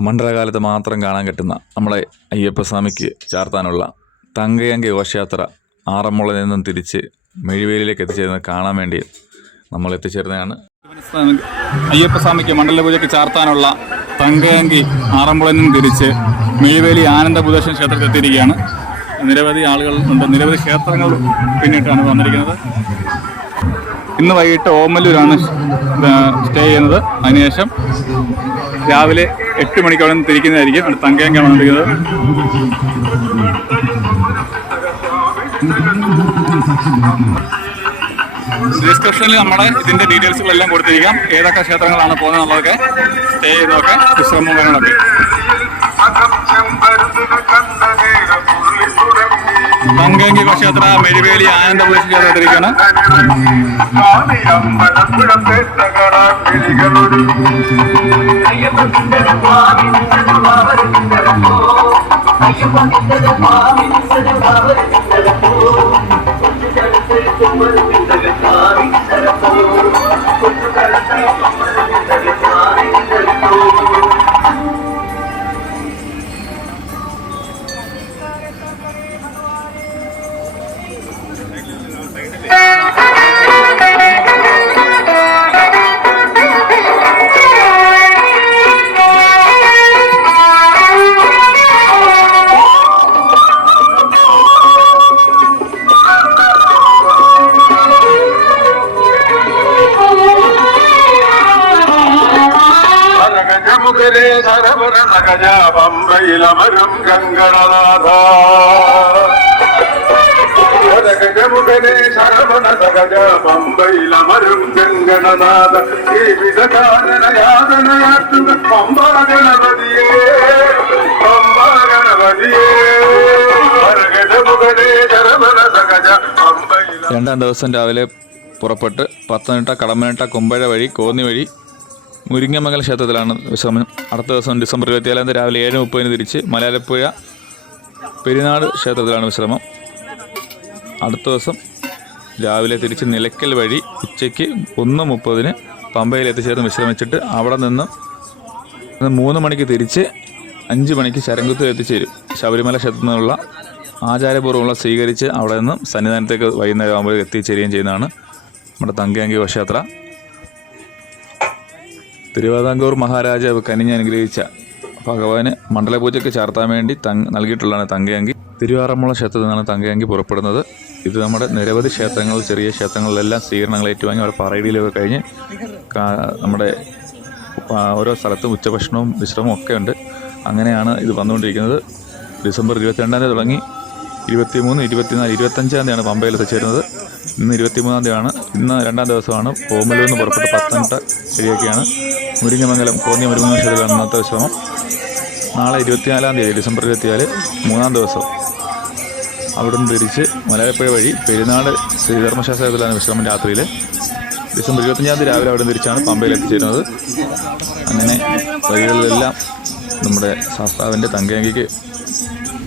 മണ്ഡലകാലത്ത് മാത്രം കാണാൻ കിട്ടുന്ന നമ്മളെ അയ്യപ്പസ്വാമിക്ക് ചാർത്താനുള്ള തങ്കയങ്ക ഘോഷയാത്ര ആറന്മുളയിൽ നിന്നും തിരിച്ച് മെഴിവേലിയിലേക്ക് എത്തിച്ചേരുന്നത് കാണാൻ വേണ്ടി നമ്മൾ എത്തിച്ചേരുന്നതാണ്. അയ്യപ്പസ്വാമിക്ക് മണ്ഡലപൂജയ്ക്ക് ചാർത്താനുള്ള തങ്കയങ്കി ആറന്മുളയിൽ നിന്നും തിരിച്ച് മെഴുവേലി ആനന്ദബുധേശ്വര ക്ഷേത്രത്തിൽ എത്തിയിരിക്കുകയാണ്. നിരവധി ആളുകൾ ഉണ്ട്. നിരവധി ക്ഷേത്രങ്ങൾ പിന്നിട്ടാണ് വന്നിരിക്കുന്നത്. ഇന്ന് വൈകിട്ട് ഓമല്ലൂരാണ് സ്റ്റേ ചെയ്യുന്നത്. അതിനുശേഷം രാവിലെ എട്ട് മണിക്ക് അവിടെ നിന്ന് തിരിക്കുന്നതായിരിക്കും. അവിടെ തങ്കയം കാണുന്നത് ഡിസ്ക്രിപ്ഷനിൽ നമ്മുടെ ഇതിന്റെ ഡീറ്റെയിൽസുകളെല്ലാം കൊടുത്തിരിക്കാം. ഏതൊക്കെ ക്ഷേത്രങ്ങളാണ് പോകുന്നത് എന്നുള്ളതൊക്കെ സ്റ്റേ ചെയ്തൊക്കെ വിശ്രമങ്ങളൊക്കെ തങ്കങ്കി ഘോഷയാത്ര മെഴുവേലി ആനന്ദപുര ക്ഷേത്രത്തിലേക്കാണ് സകജമുഖരേ സകജ പമ്പയിലമരും ഗംഗണനാഥ സകജമുഖരേ ശരവണ സകജ പമ്പയിലമരും ഗംഗണനാഥ ഈ വിധകാരണ യാതനയാട്ടുക പമ്പാ ഗണപതിയേ പമ്പാ ഗണപതിയേ സകജമുഖരേ ശരവണ സകജ പമ്പയില രണ്ടാം ദിവസം രാവിലെ പുറപ്പെട്ട് പത്തനംതിട്ട കടമനട്ട കുമ്പഴ വഴി കോന്നി വഴി മുരിങ്ങമംഗലം ക്ഷേത്രത്തിലാണ് വിശ്രമം. അടുത്ത ദിവസം ഡിസംബർ ഇരുപത്തിയേഴാം തീയതി രാവിലെ ഏഴ് മുപ്പതിന് തിരിച്ച് മലയാലപ്പുഴ പെരുന്നാട് ക്ഷേത്രത്തിലാണ് വിശ്രമം. അടുത്ത ദിവസം രാവിലെ തിരിച്ച് നിലയ്ക്കൽ വഴി ഉച്ചയ്ക്ക് ഒന്ന് മുപ്പതിന് പമ്പയിൽ എത്തിച്ചേർന്ന് വിശ്രമിച്ചിട്ട് അവിടെ നിന്ന് മൂന്ന് മണിക്ക് തിരിച്ച് അഞ്ച് മണിക്ക് ശരംകുത്തിൽ എത്തിച്ചേരും. ശബരിമല ക്ഷേത്രത്തിൽ നിന്നുള്ള ആചാരപൂർവമുള്ള സ്വീകരിച്ച് അവിടെ നിന്ന് സന്നിധാനത്തേക്ക് വൈകുന്നേരം ആകുമ്പോൾ എത്തിച്ചേരുകയും ചെയ്യുന്നതാണ് നമ്മുടെ തങ്കയങ്കി ഘോഷയാത്ര. തിരുവിതാംകൂർ മഹാരാജാവ് കനിഞ്ഞ് അനുഗ്രഹിച്ച ഭഗവാന് മണ്ഡലപൂജയ്ക്ക് ചാർത്താൻ വേണ്ടി തങ് നൽകിയിട്ടുള്ളതാണ് തങ്കയങ്കി. തിരുവാറന്മുള ക്ഷേത്രത്തിൽ നിന്നാണ് തങ്കയങ്കി പുറപ്പെടുന്നത്. ഇത് നമ്മുടെ നിരവധി ക്ഷേത്രങ്ങൾ ചെറിയ ക്ഷേത്രങ്ങളിലെല്ലാം സ്വീകരണങ്ങൾ ഏറ്റുവാങ്ങി അവിടെ പറയിടിയിലൊക്കെ കഴിഞ്ഞ് നമ്മുടെ ഓരോ സ്ഥലത്തും ഉച്ചഭക്ഷണവും വിശ്രമവും ഒക്കെ ഉണ്ട്. അങ്ങനെയാണ് ഇത് വന്നുകൊണ്ടിരിക്കുന്നത്. ഡിസംബർ ഇരുപത്തിരണ്ടാം തീയതി തുടങ്ങി. ഇരുപത്തിമൂന്ന് ഇരുപത്തിനാല് ഇരുപത്തഞ്ചാം തീയതിയാണ് പമ്പയിൽ എത്തിച്ചേരുന്നത്. ഇന്ന് ഇരുപത്തിമൂന്നാം തീയതിയാണ്. ഇന്ന് രണ്ടാം ദിവസമാണ് ഓമലൂർ നിന്ന് പുറപ്പെട്ട് പത്തനംതിട്ട വഴിയൊക്കെയാണ് മുരിങ്ങമംഗലം കോന്നി മുരിങ്ങമംഗലം ക്ഷേത്രത്തിലാണ് ഇന്നത്തെ വിശ്രമം. നാളെ ഇരുപത്തിനാലാം തീയതി ഡിസംബർ ഇരുപത്തിനാല് മൂന്നാം ദിവസം. അവിടുന്ന് തിരിച്ച് മലയാളപ്പുഴ വഴി പെരുന്നാട് ശ്രീധർമ്മശാസ്ത്രത്തിലാണ് വിശ്രമം രാത്രിയിൽ ഡിസംബർ ഇരുപത്തഞ്ചാം തീയതി രാവിലെ അവിടെ തിരിച്ചാണ് പമ്പയിൽ എത്തിച്ചേരുന്നത്. അങ്ങനെ വഴികളിലെല്ലാം നമ്മുടെ ശാസ്താവിന്റെ തങ്കയങ്കിക്ക്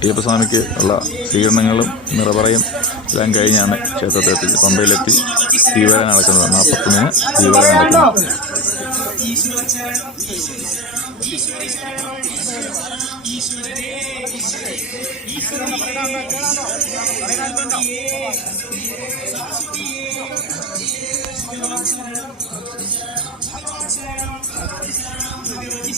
അയ്യപ്പസ്വാമിക്ക് ഉള്ള സ്വീകരണങ്ങളും നിറപറയും എല്ലാം കഴിഞ്ഞാണ് ക്ഷേത്രത്തിലെത്തി പമ്പയിലെത്തി ദീപാരാധന നടക്കുന്നത്. നാൽപ്പത്തൊന്നിന് ദീപാരാധന നടക്കുന്നത്.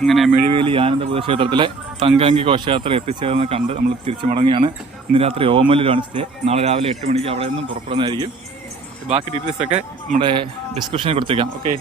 അങ്ങനെ മെഴുവേലി ആനന്ദപുര ക്ഷേത്രത്തിലെ തങ്കങ്കി ഘോഷയാത്ര എത്തിച്ചേർന്ന് കണ്ട് നമ്മൾ തിരിച്ചു മടങ്ങുകയാണ്. ഇന്ന് രാത്രി ഓമലിലാണ് സ്റ്റേ. നാളെ രാവിലെ എട്ട് മണിക്ക് അവിടെ നിന്നും പുറപ്പെടുന്നതായിരിക്കും. ബാക്കി ഡീറ്റെയിൽസ് ഒക്കെ നമ്മുടെ ഡിസ്ക്രിപ്ഷനിൽ കൊടുത്തേക്കാം. ഓക്കെ